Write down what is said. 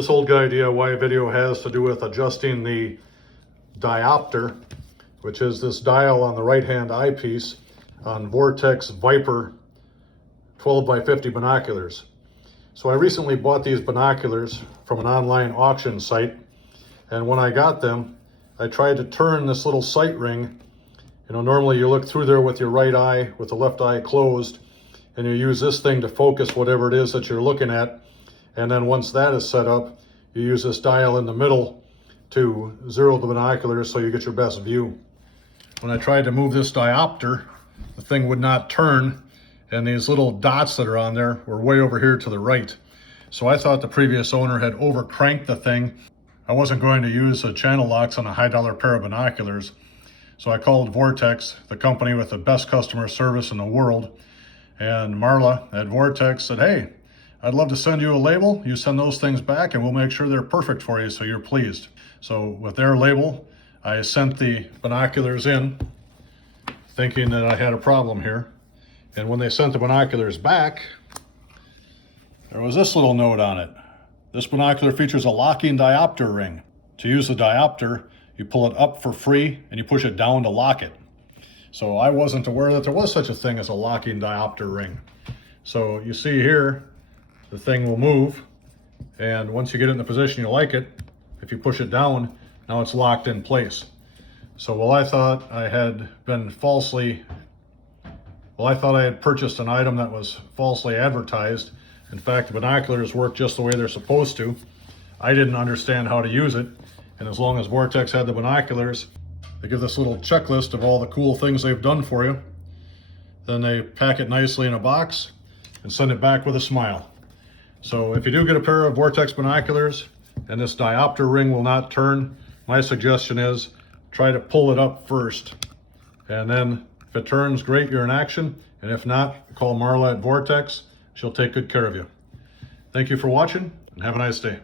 This old guy DIY video has to do with adjusting the diopter, which is this dial on the right hand eyepiece on Vortex Viper 12 by 50 binoculars. So I recently bought these binoculars from an online auction site, and when I got them, I tried to turn this little sight ring. You know, normally you look through there with your right eye, with the left eye closed, and you use this thing to focus whatever it is that you're looking at. And then once that is set up, you use this dial in the middle to zero the binoculars so you get your best view. When I tried to move this diopter, the thing would not turn, and these little dots that are on there were way over here to the right. So I thought the previous owner had overcranked the thing. I wasn't going to use the channel locks on a high-dollar pair of binoculars. So I called Vortex, the company with the best customer service in the world. And Marla at Vortex said, "Hey, I'd love to send you a label. You send those things back and we'll make sure they're perfect for you so you're pleased." So with their label, I sent the binoculars in thinking that I had a problem here. And when they sent the binoculars back, there was this little note on it. This binocular features a locking diopter ring. To use the diopter, you pull it up for free and you push it down to lock it. So I wasn't aware that there was such a thing as a locking diopter ring. So you see here, the thing will move, and once you get it in the position you like it, if you push it down, now it's locked in place. So while I thought I had purchased an item that was falsely advertised, in fact the binoculars work just the way they're supposed to, I didn't understand how to use it. And as long as Vortex had the binoculars, they give this little checklist of all the cool things they've done for you. Then they pack it nicely in a box and send it back with a smile. So if you do get a pair of Vortex binoculars and this diopter ring will not turn, my suggestion is try to pull it up first. And then if it turns, great, you're in action. And if not, call Marla at Vortex. She'll take good care of you. Thank you for watching and have a nice day.